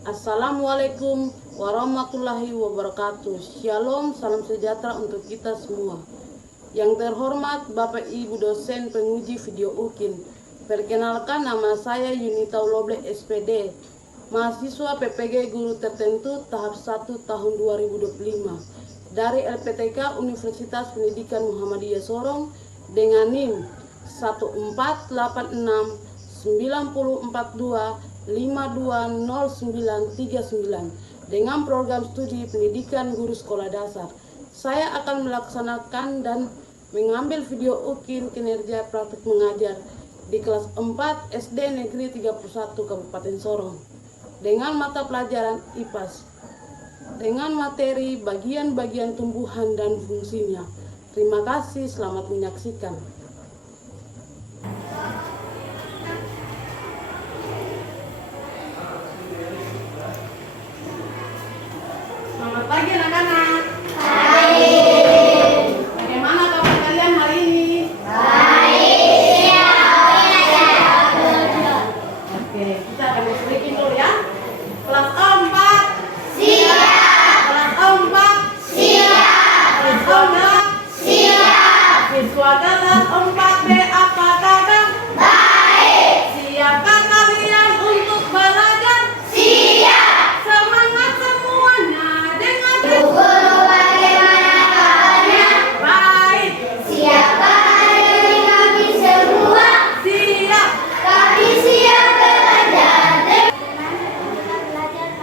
Assalamualaikum warahmatullahi wabarakatuh. Shalom, salam sejahtera untuk kita semua. Yang terhormat Bapak Ibu dosen penguji video UKIN. Perkenalkan, nama saya Yunita Uloble SPD, mahasiswa PPG Guru Tertentu tahap 1 tahun 2025 dari LPTK Universitas Pendidikan Muhammadiyah Sorong dengan NIM 14886-942-520939 dengan program studi pendidikan guru sekolah dasar. Saya akan melaksanakan dan mengambil video UKIN kinerja praktik mengajar di kelas 4 SD Negeri 31 Kabupaten Sorong dengan mata pelajaran IPAS dengan materi bagian-bagian tumbuhan dan fungsinya. Terima kasih, selamat menyaksikan. Selamat pagi anak-anak. Baik. Bagaimana kabar kalian hari ini? Baik. Oke, kita akan bersedikit dulu ya. Kelas 4. Siap. Kelas 4. Siap. Kelas 4. Siap. Siswa kelas 4B apa kabar? Baik. Siapkah kalian untuk belajar? Siap. Semangat semuanya dengan guru, bagaimana kabarnya? Baik. Siapkah hari kami semua? Siap. Kami siap belajar. Dengan belajar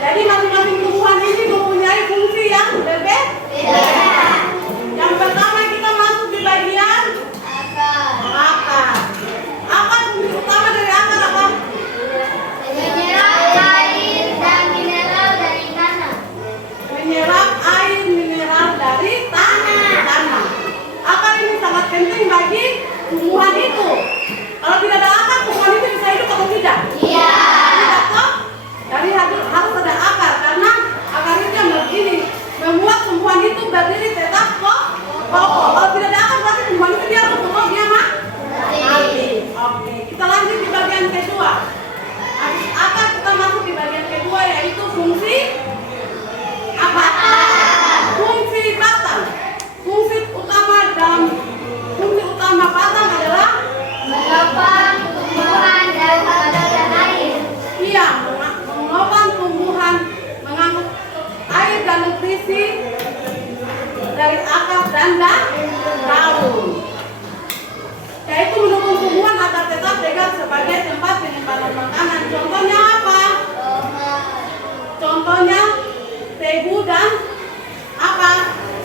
Jadi masing-masing tumbuhan ini mempunyai fungsi yang berbeda. Yang pertama kita masuk di bagian akar. Akar fungsi utama dari akar apa? Menyerap air dan mineral dari tanah. Menyerap air mineral dari tanah. Akar ini sangat penting bagi tumbuhan itu. Kalau tidak ada akar, tumbuhan itu bisa hidup atau tidak? Iya. Tidak toh? Jadi harus ada akar karena akar itu yang begini membuat tumbuhan itu berdiri tetap kokoh. Kalau tidak ada akar berarti tumbuhan itu dia runtuh, dia mati. Oke, kita lanjut di bagian kedua. Habis akar kita masuk di bagian kedua yaitu fungsi apa? Fungsi batang. Fungsi utama batang adalah Menopang tumbuhan dan saluran air. iya, menopang tumbuhan, mengangkut air dan nutrisi dari akar dan daun. Yaitu mendukung tumbuhan agar tetap tegar sebagai tempat penyimpanan makanan. Contohnya apa? Contohnya tebu dan apa?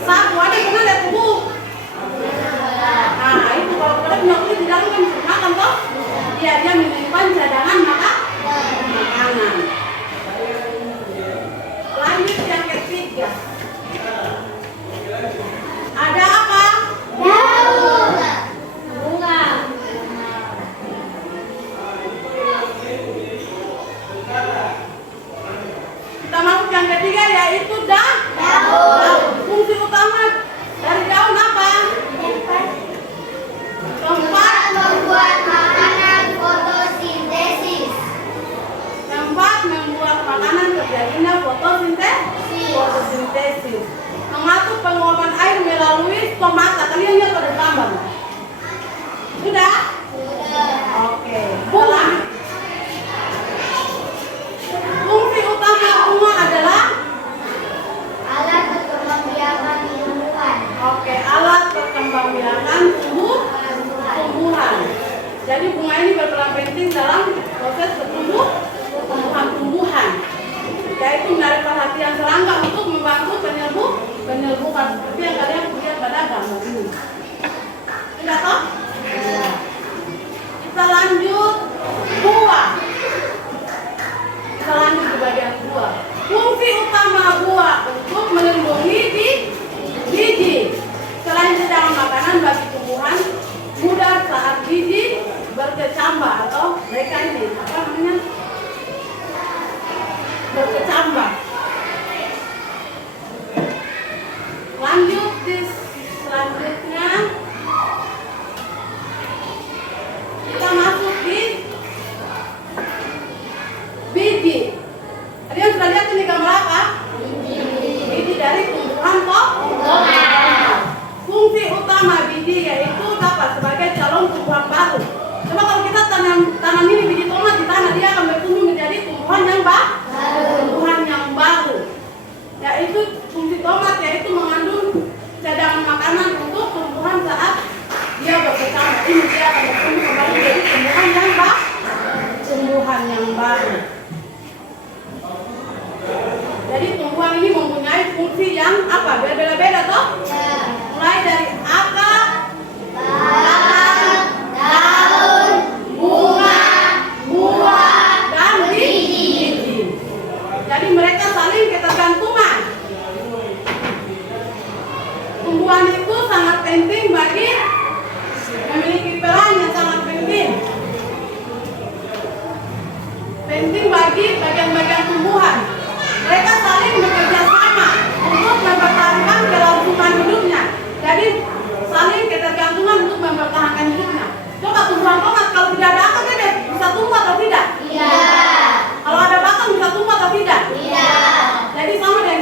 Sagu. Ada yang pernah lihat tebu? Nah, itu kalau kalian punya kulit di dalam kan bisa makan toh? Iya, dia menyimpan cadangan makanan. Lanjut yang ketiga. Ada apa? Daun. Bunga. Kita masuk yang ketiga yaitu daun. Fungsi utama dari daun apa? Tempat Membuat makanan fotosintesis. membuat makanan terjadinya fotosintesis. Mengatur penguapan air melalui stomata. Kalian lihat pada gambar? Sudah? Oke. Bunga. Fungsi utama bunga adalah Alat perkembangbiakan tumbuhan. alat perkembangbiakan tumbuhan. Jadi bunga ini berperan penting dalam proses tumbuhan, yaitu menarik perhatian serangga untuk membantu penyerbukan seperti yang kalian lihat pada gambar ini. Tidak toh? Kita lanjut buah. Kita lanjut ke bagian buah. Fungsi utama buah untuk melindungi biji. Selain cadangan makanan bagi tumbuhan, mudah saat biji berkecambah atau mereka ini apa namanya? Berkecambah. Lanjut selanjutnya kita masuk di biji. Kalian sudah lihat ini gambar apa? Biji dari tumbuhan tomat. Fungsi utama biji yaitu dapat sebagai calon tumbuhan baru. Coba kalau kita tanam ini biji tomat di tanah, dia akan bertumbuh menjadi tumbuhan yang baru. Yaitu fungsi tomat yaitu mengandung cadangan makanan untuk tumbuhan saat dia berkecambah. Ini dia akan bertumbuh kembali menjadi tumbuhan yang baru. Jadi tumbuhan ini mempunyai fungsi yang apa? Berbeda-beda toh? Mulai dari akar, batang, daun, bunga, buah, dan biji. Jadi mereka saling ketergantungan. Tumbuhan itu sangat penting bagi memiliki peran yang sangat penting. Penting bagi bagian-bagian tumbuhan. Mereka saling bekerja sama untuk mempertahankan kelangsungan hidupnya. Jadi saling ketergantungan untuk mempertahankan hidupnya. Coba tumbuhan tomat kalau tidak ada akar dia bisa tumbuh atau tidak? Iya. Kalau ada batang bisa tumbuh atau tidak? Iya. Jadi sama dengan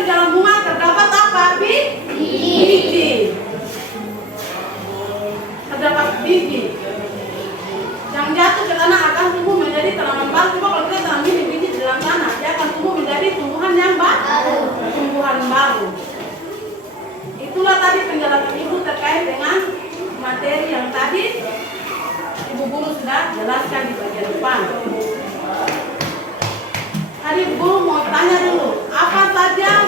di dalam bunga terdapat apa? Biji. Terdapat biji. Yang jatuh ke tanah akan tumbuh menjadi tanaman baru. Coba kalau kita tanam biji di dalam tanah, dia akan tumbuh menjadi tumbuhan yang baru. Tumbuhan baru. Itulah tadi penjelasan Ibu terkait dengan materi yang tadi Ibu Guru sudah jelaskan di bagian depan. Tadi Guru mau tanya dulu, apa saja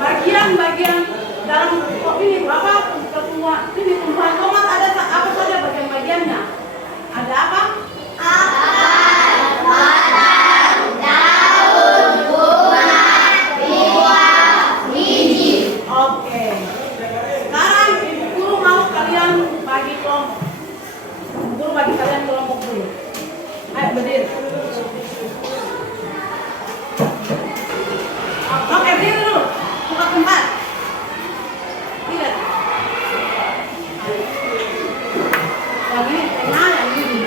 bagian-bagian dalam ini berapa tumbuhan tomat, ada apa saja bagian-bagiannya? Ada apa? Batang, daun, bunga, buah, biji. Oke. Sekarang Guru mau kalian bagi kelompok. Guru bagi kalian kelompok dulu. Ayo berdiri. Oke, berdiri dulu. Buka tempat. Lihat. Yang ini tengah, yang ini.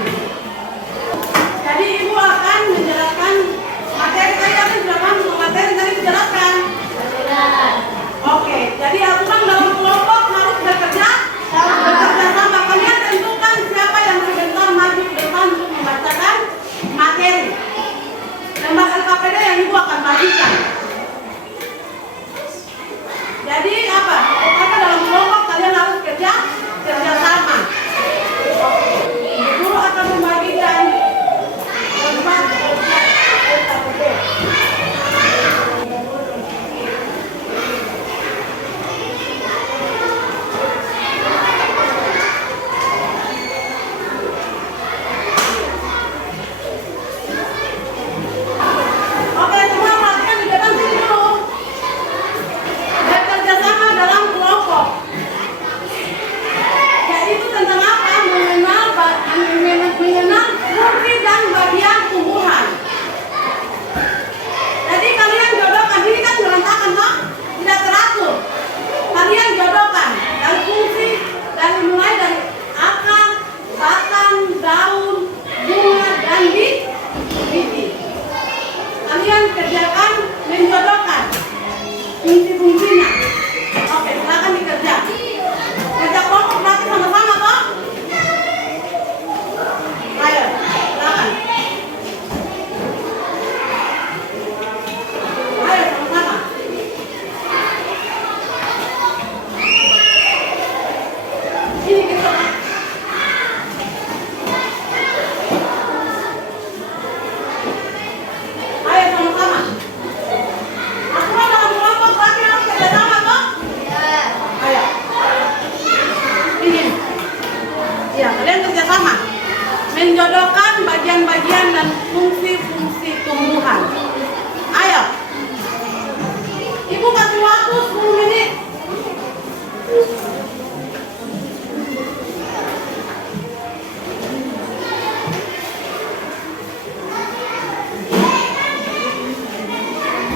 Jadi Ibu akan menjelaskan materi tadi, akan sudah paham semua materi tadi dijelaskan. Oke, jadi aturan dalam kelompok harus bekerja sama. Kalian tentukan siapa yang sebentar maju ke depan untuk membacakan materi. Lembar LKPD yang Ibu akan bagikan. Jadi apa? Pokoknya dalam kelompok kalian harus kerja sama. Guru akan membagikan lembar LKPD. Oke, semua perhatikan di depan sini dulu. Bekerja sama dalam kelompok. Jadi itu tentang apa? Mengenal fungsi dan bagian tumbuhan. Jadi kalian jodohkan, ini kan berantakan toh? Tidak teratur. Kalian jodohkan dari fungsi, mulai dari akar, batang, daun, bunga, dan biji. Kalian kerjakan menjodohkan fungsi-fungsinya. Oke, silakan dikerja. Kerja kelompok berarti sama-sama toh? Ayo, silakan. Ayo sama-sama. Ini kita. Ayo sama-sama. Aturan dalam kelompok berarti harus kerja sama toh? Ayo. Ini. Ya, kalian kerja sama. Menjodohkan bagian-bagian dan fungsi-fungsi tumbuhan. Ayo. Ibu kasih waktu 10 menit.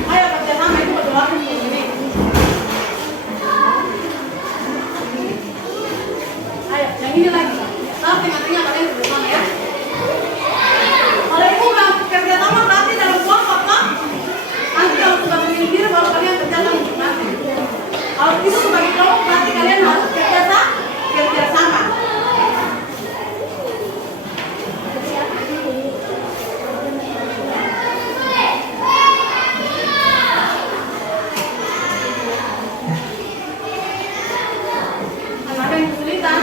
Ayo kerja sama, Ibu kasih waktu 10 menit. Ayo, yang ini lagi. Nah, tengah-tengah kalian kerja sama ya. Kalau Ibu bilang kerja sama berarti dalam kelompok toh? Nanti kalau sudah sendiri baru kalian kerja sama nanti. Kalau Ibu sebagai kelompok berarti kalian harus kerja sama. Ada yang kesulitan?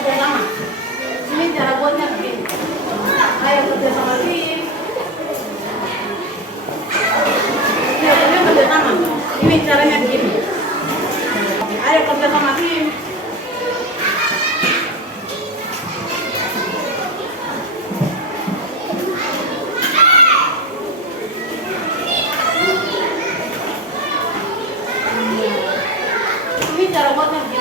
kerja sama. Ini cara buatnya begini. Ayo kerja sama tim. Ini kerja sama. Ini caranya begini. Ayo kerja sama tim. Ini cara buatnya begini.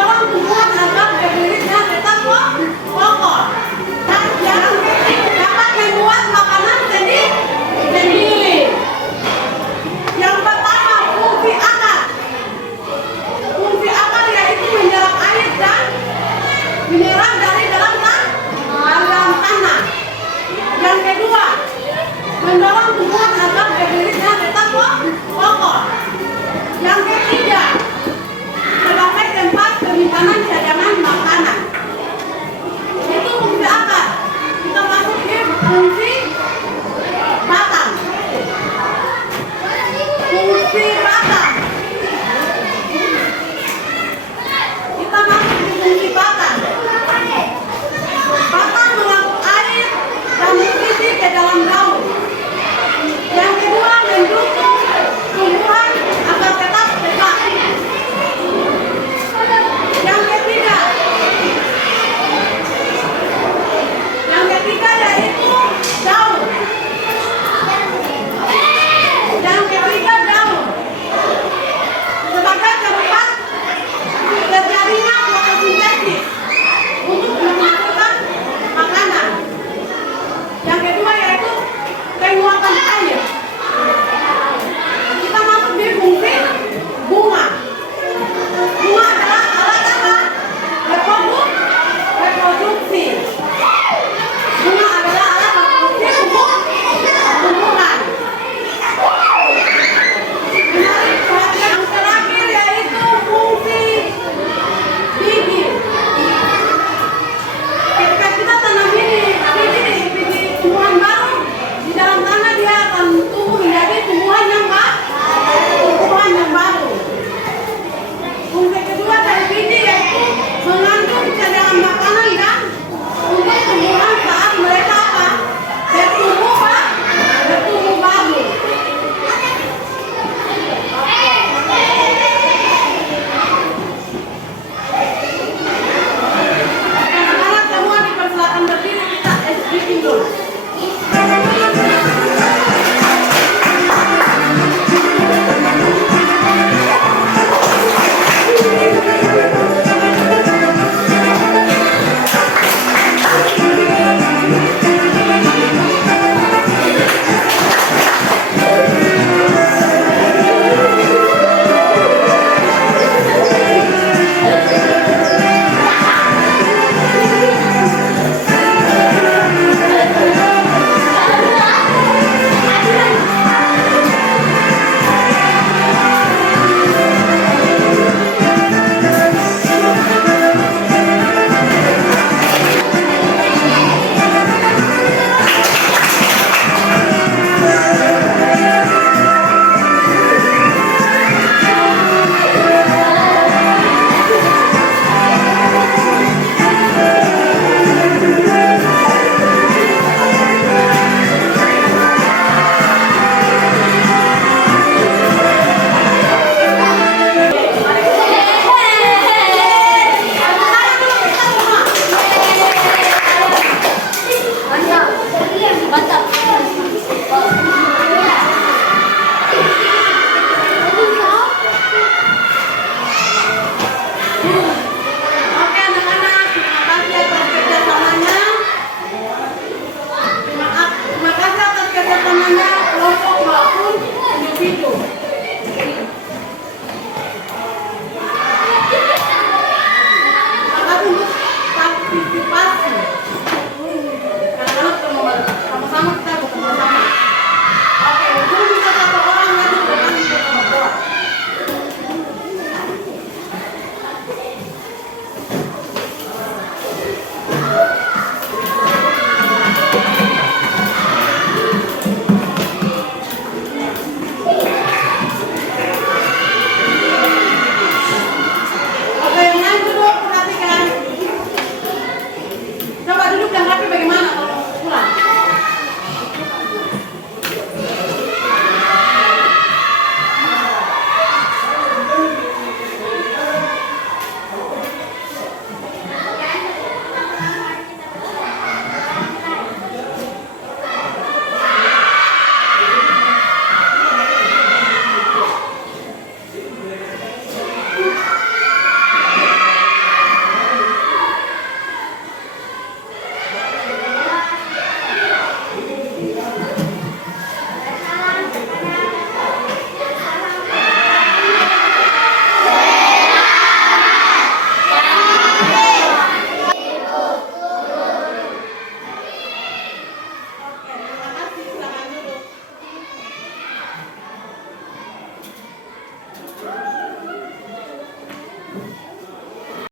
dalam kegiatan